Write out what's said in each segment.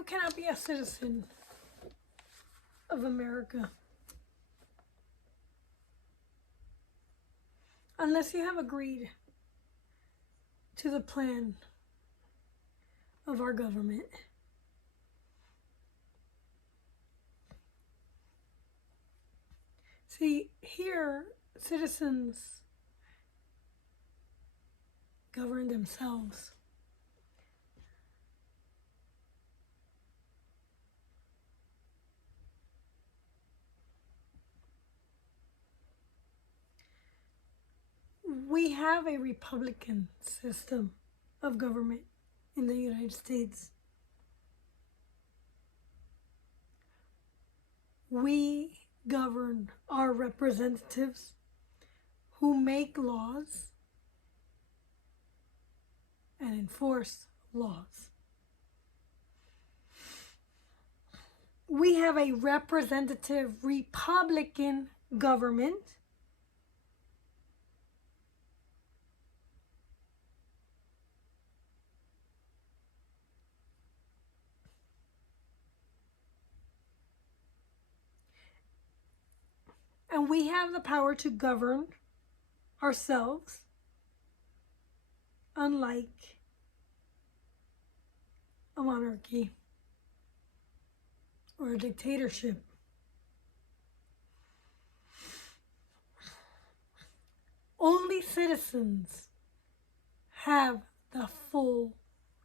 You cannot be a citizen of America unless you have agreed to the plan of our government. See, here, citizens govern themselves. We have a Republican system of government in the United States. We govern our representatives who make laws and enforce laws. We have a representative Republican government and we have the power to govern ourselves, unlike a monarchy or a dictatorship. Only citizens have the full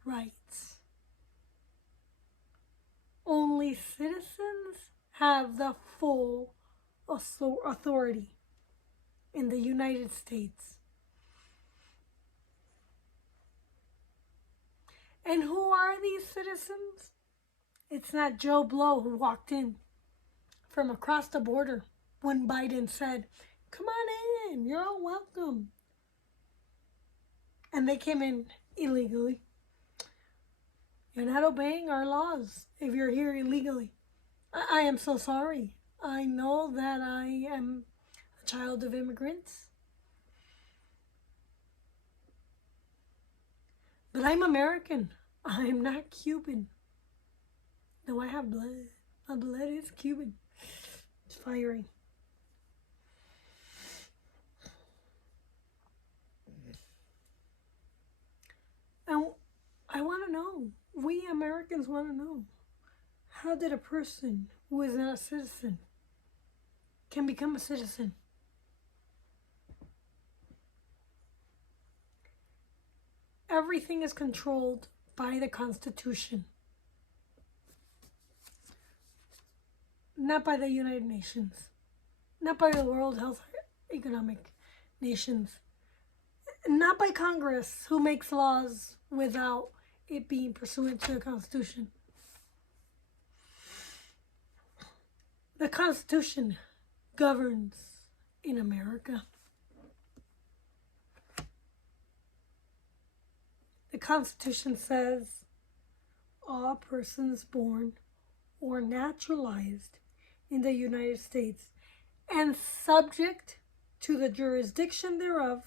rights. Only citizens have the full authority in the United States. And who are these citizens? It's not Joe Blow who walked in from across the border when Biden said, "Come on in, you're all welcome." And they came in illegally. You're not obeying our laws if you're here illegally. I am so sorry. I know that I am a child of immigrants. But I'm American. I'm not Cuban. Though I have blood. My blood is Cuban. It's fiery. And I want to know, we Americans want to know, how did a person who is not a citizen can become a citizen? Everything is controlled by the Constitution, not by the United Nations, not by the World Health Economic Nations, not by Congress, who makes laws without it being pursuant to the Constitution. The Constitution governs in America. The Constitution says all persons born or naturalized in the United States and subject to the jurisdiction thereof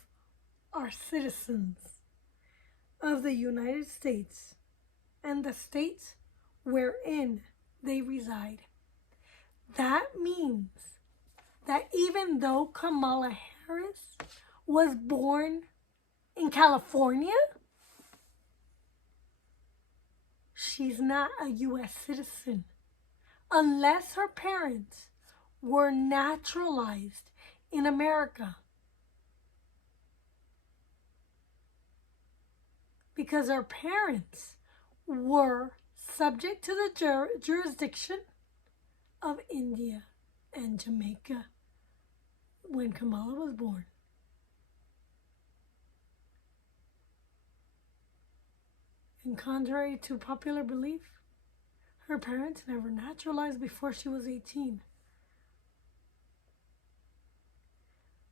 are citizens of the United States and the states wherein they reside. That means that even though Kamala Harris was born in California, she's not a U.S. citizen unless her parents were naturalized in America. Because her parents were subject to the jurisdiction of India and Jamaica when Kamala was born. And contrary to popular belief, her parents never naturalized before she was 18.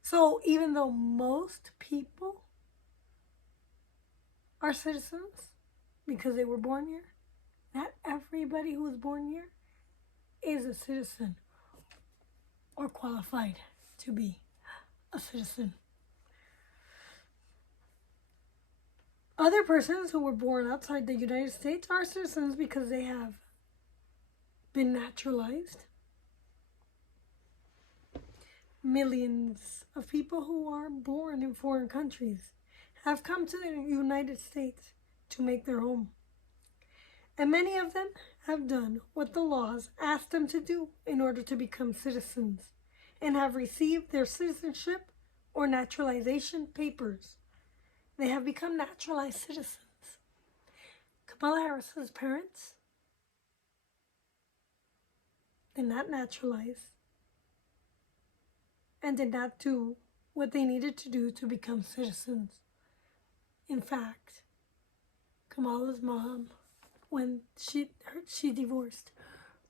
So even though most people are citizens because they were born here, not everybody who was born here is a citizen or qualified to be a citizen. Other persons who were born outside the United States are citizens because they have been naturalized. Millions of people who are born in foreign countries have come to the United States to make their home. And many of them have done what the laws ask them to do in order to become citizens, and have received their citizenship or naturalization papers. They have become naturalized citizens. Kamala Harris's parents did not naturalize and did not do what they needed to do to become citizens. In fact, Kamala's mom, when she divorced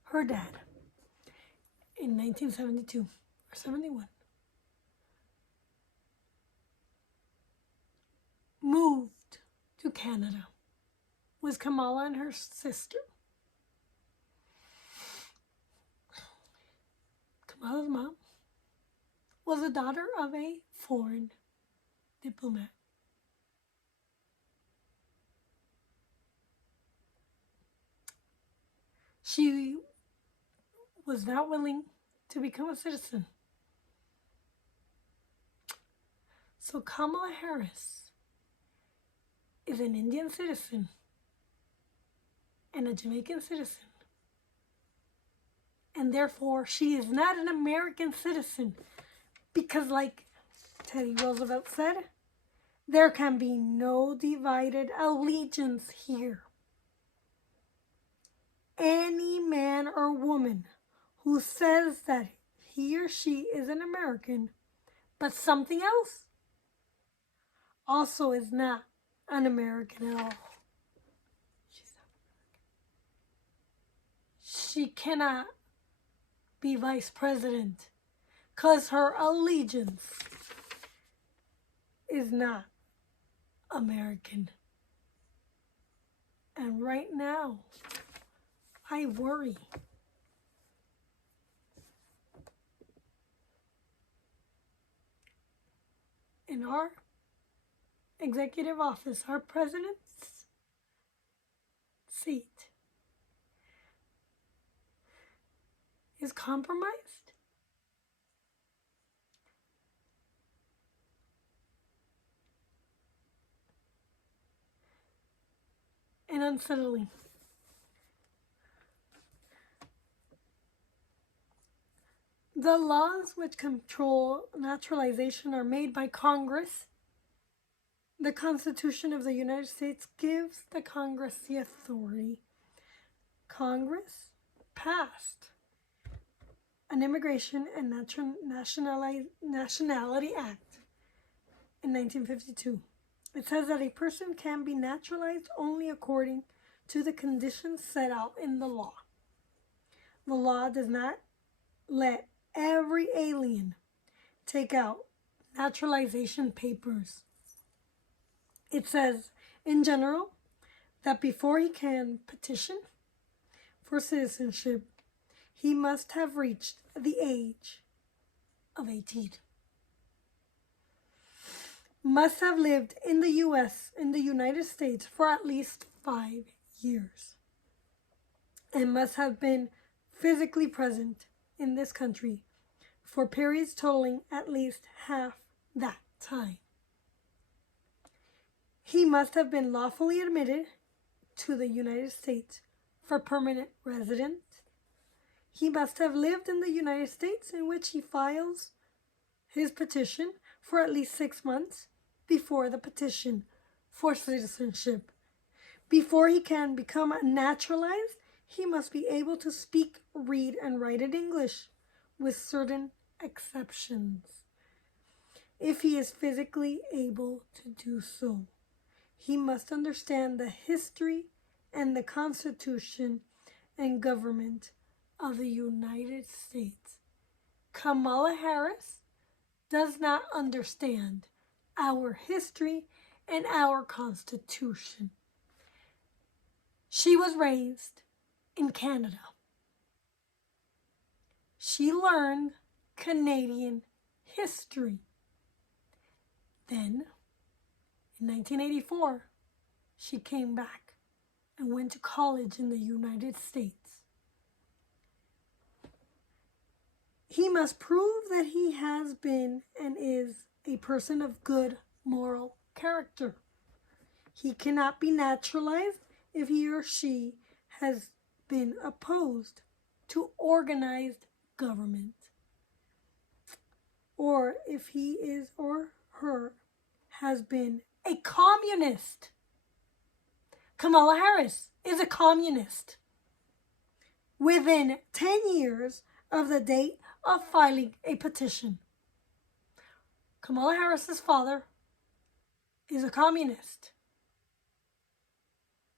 her dad in 1972 or 71, moved to Canada with Kamala and her sister. Kamala's mom was the daughter of a foreign diplomat. She was not willing to become a citizen. So Kamala Harris is an Indian citizen and a Jamaican citizen. And therefore, she is not an American citizen. Because like Teddy Roosevelt said, there can be no divided allegiance here. Any man or woman who says that he or she is an American, but something else, also is not an American at all. She's not American. She cannot be vice president because her allegiance is not American. And right now, I worry. In our executive office, our president's seat is compromised. And unsettling. The laws which control naturalization are made by Congress. The Constitution of the United States gives the Congress the authority. Congress passed an Immigration and Nationality Act in 1952. It says that a person can be naturalized only according to the conditions set out in the law. The law does not let every alien take out naturalization papers. It says, in general, that before he can petition for citizenship, he must have reached the age of 18. Must have lived in the U.S., in the United States, for at least 5 years. And must have been physically present in this country for periods totaling at least half that time. He must have been lawfully admitted to the United States for permanent residence. He must have lived in the United States in which he files his petition for at least 6 months before the petition for citizenship. Before he can become naturalized, he must be able to speak, read, and write in English, with certain exceptions, if he is physically able to do so. He must understand the history and the Constitution and government of the United States. Kamala Harris does not understand our history and our Constitution. She was raised in Canada. She learned Canadian history. Then, in 1984, she came back and went to college in the United States. He must prove that he has been and is a person of good moral character. He cannot be naturalized if he or she has been opposed to organized government, or if he is or her has been a communist. Kamala Harris is a communist within 10 years of the date of filing a petition. Kamala Harris's father is a communist.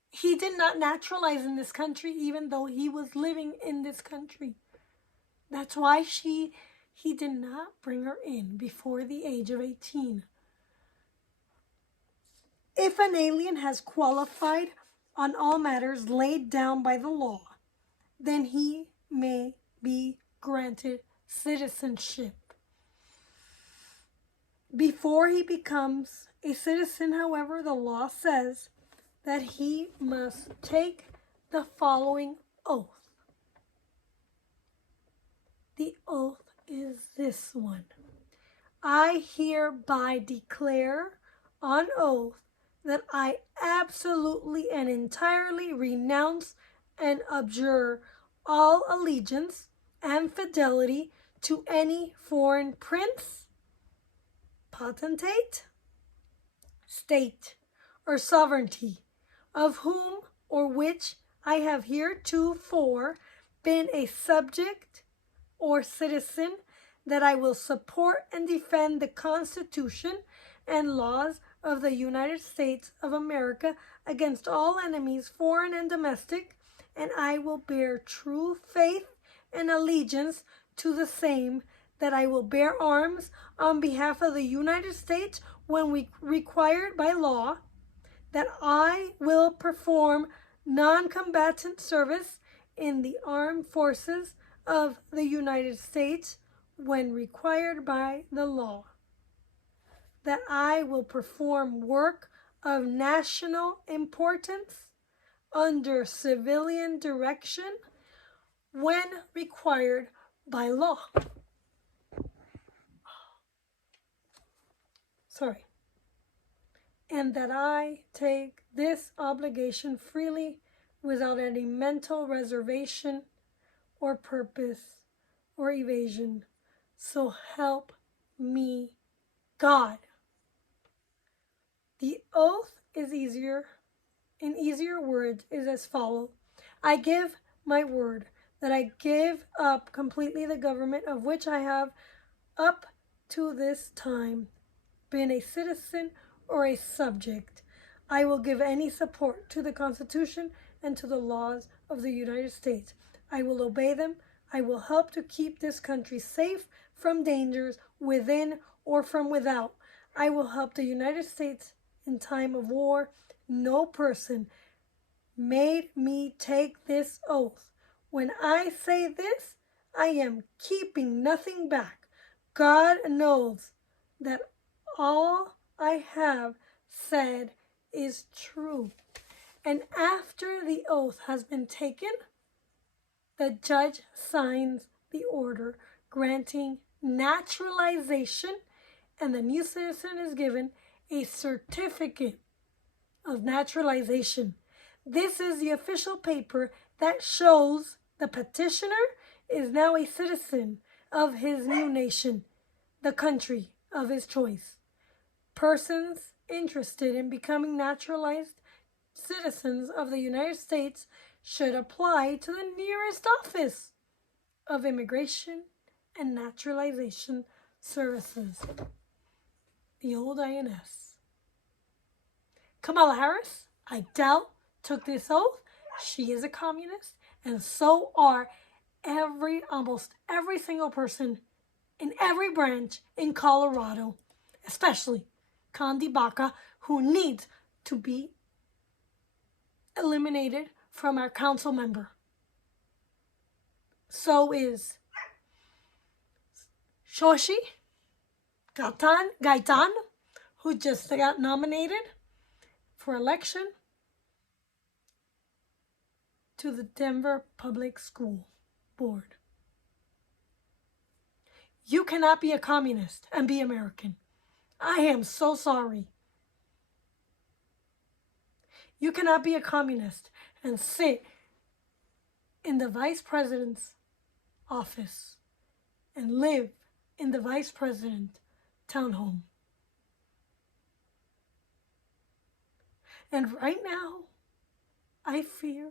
He did not naturalize in this country even though he was living in this country. That's why he did not bring her in before the age of 18. If an alien has qualified on all matters laid down by the law, then he may be granted citizenship. Before he becomes a citizen, however, the law says that he must take the following oath. The oath is this one. I hereby declare on oath that I absolutely and entirely renounce and abjure all allegiance and fidelity to any foreign prince, potentate, state, or sovereignty, of whom or which I have heretofore been a subject or citizen, that I will support and defend the Constitution and laws of the United States of America against all enemies, foreign and domestic, and I will bear true faith and allegiance to the same, that I will bear arms on behalf of the United States when required by law, that I will perform non-combatant service in the armed forces of the United States when required by the law, that I will perform work of national importance under civilian direction when required by law. And that I take this obligation freely without any mental reservation or purpose or evasion. So help me God. The oath is easier. In easier words is as follows. I give my word that I give up completely the government of which I have up to this time been a citizen or a subject. I will give any support to the Constitution and to the laws of the United States. I will obey them. I will help to keep this country safe from dangers within or from without. I will help the United States in time of war. No person made me take this oath. When I say this, I am keeping nothing back. God knows that all I have said is true. And after the oath has been taken, the judge signs the order granting naturalization, and the new citizen is given a certificate of naturalization. This is the official paper that shows the petitioner is now a citizen of his new nation, the country of his choice. Persons interested in becoming naturalized citizens of the United States should apply to the nearest office of Immigration and Naturalization Services, the old INS. Kamala Harris, I doubt, took this oath. She is a communist, and so are almost every single person in every branch in Colorado, especially Kandi Baca, who needs to be eliminated from our council member. So is Shoshi Gaitan, who just got nominated for election to the Denver Public School Board. You cannot be a communist and be American. I am so sorry. You cannot be a communist and sit in the vice president's office and live in the vice president townhome. And right now, I fear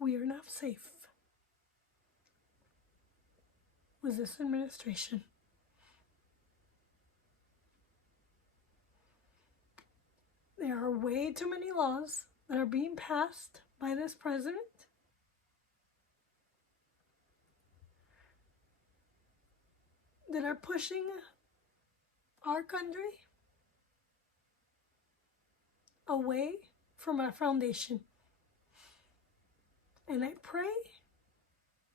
we are not safe with this administration. There are way too many laws that are being passed by this president that are pushing our country away from our foundation. And I pray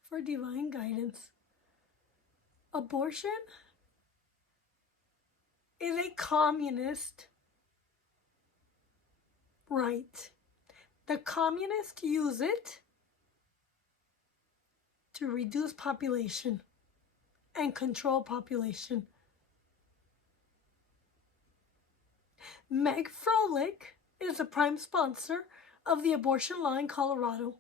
for divine guidance. Abortion is a communist right. The communists use it to reduce population and control population. Meg Froelich is the prime sponsor of the abortion law in Colorado.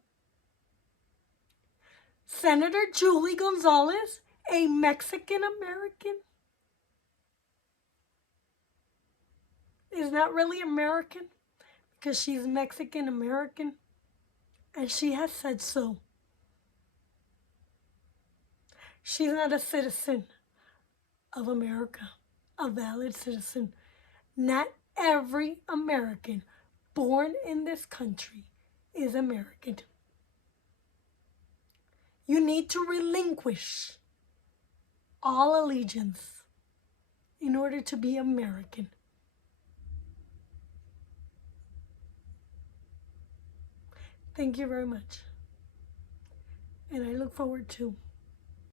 Senator Julie Gonzalez, a Mexican American, is not really American because she's Mexican American, and she has said so. She's not a citizen of America, a valid citizen. Not every American born in this country is American. You need to relinquish all allegiance in order to be American. Thank you very much. And I look forward to